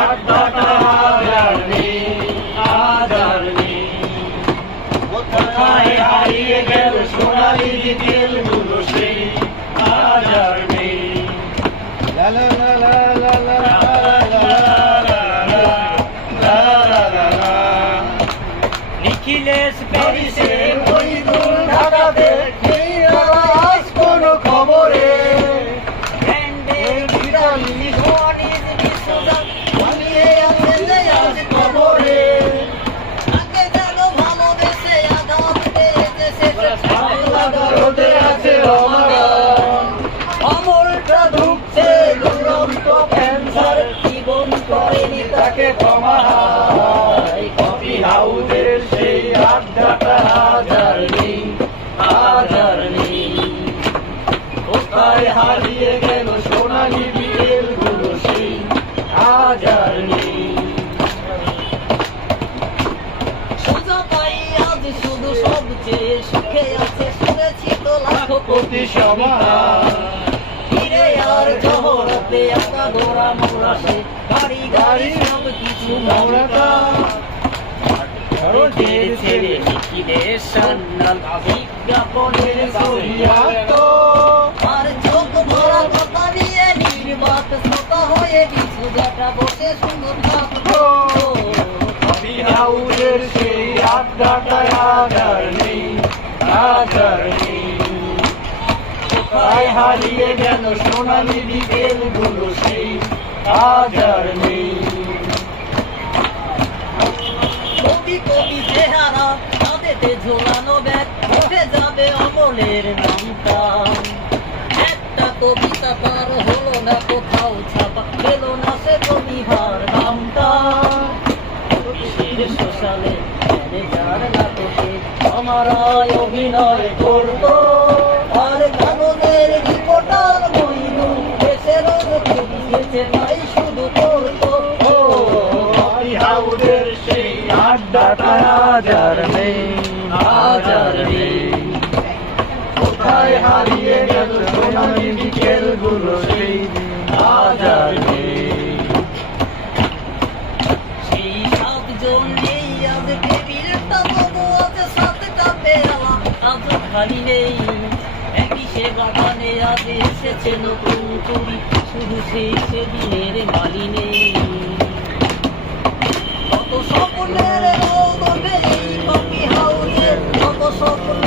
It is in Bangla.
আড্ডাটা হাজার নেই, হাজার নেই। কোথায় হারিয়ে গেল সোনালি বিকেলগুলো সেই হাজার নেই। লা লা লা লা লা লা নিখিলেশ প্যারিসে মহিদুল ঢাকাতে নেই আজ কোনো খবরে। ব্র্যান্ডের ভিটামিন খনিজ বিশ্বজাত বানিয়ে আনলে আজ খবরে। আগে যেন ভালোবেসে আঘাত পেয়েছে শেষে রোদে আছে রমাদান। আমলটা ঢুকছে দুরন্ত ক্যান্সার, জীবন করেনি তাকে ক্ষমা। কফি হাউসের সেই আড্ডাটা হাজার নেই, হাজার নেই। কোথায় হারিয়ে গেল সোনালি বিকেলগুলো সেই হাজার নেই। সোজা পাই আজ শুধু সবচেয়ে সুখে আছে, শুনেছি তো লাখো কোটি সমাহার ফিরে আর জহরতে আঁকা ঘোড়া মোড়া সে গাড়ি গাড়ি সব কিছু মৌরাটা রোদের ছেড়ে নিখিলের সান্নাল বিজ্ঞাপনের সহিয়াত আর চোখ ভরা কথা নিয়ে নির্বাক শ্রোতা হয়ে কিছু দেখা বসে সুন্দর থাকতো। কফি হাউসের সেই আড্ডাটা হাজার নেই, হাজার নেই। কোথায় হারিয়ে গেল সোনালি বিকেলগুলো সেই হাজার নেই। কবি কবি চেহারা তাদেরতে ঝোলানো ব্যাগ উঠে যাবে অমলের নামটা। একটা কবিতা তার হলো না কোথাও ছাপা, পেলো না সে কবিভার নামটা। শীর্ষসালে ম্যানেজার নাটকে আমারাই অভিনয় করতো, আর কাগজের রিপোর্টার বইনু দেশের ছবি গেছে তাই শুধু করতো। কফি হাউসের সেই আড্ডাটা হাজার নেই, হাজার নেই। কোথায় হারিয়ে গেল সোনালি বিকেলগুলো সেই হাজার নেই। সেই সাতজন নেই আজ টেবিলটা, তবু আছে সাতটা পেয়ালা আজ খালি নেই। একই সে বাগানে আজ এসেছে নতুন চুরি, শুধু সেই সেদিনের মালি নেই। কত স্বপ্নের রোদ ওঠে এই কফি হাউসে, কত স্বপ্ন